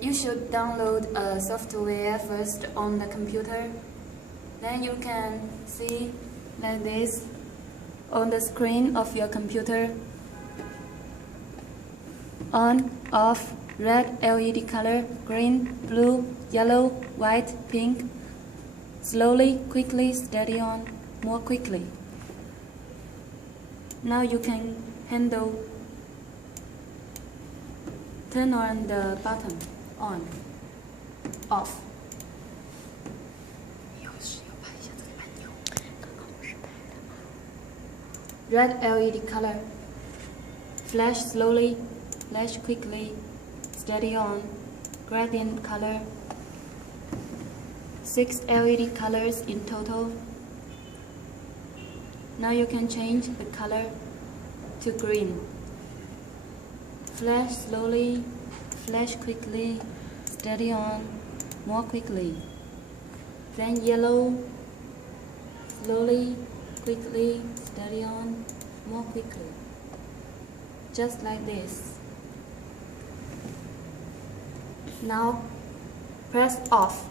you should download a software first on the computer. Then you can see like this on the screen of your computer. On, off, red LED color, green, blue, yellow, white, pink. Slowly, quickly, steady on, more quickly. Now you can handle. Turn on the button, on, off. Red LED color. Flash slowly, flash quickly, steady on, gradient color. 6 LED colors in total. Now you can change the color to green. Flash slowly, flash quickly, steady on, more quickly. Then yellow, slowly, quickly, steady on, more quickly. Just like this. Now press off.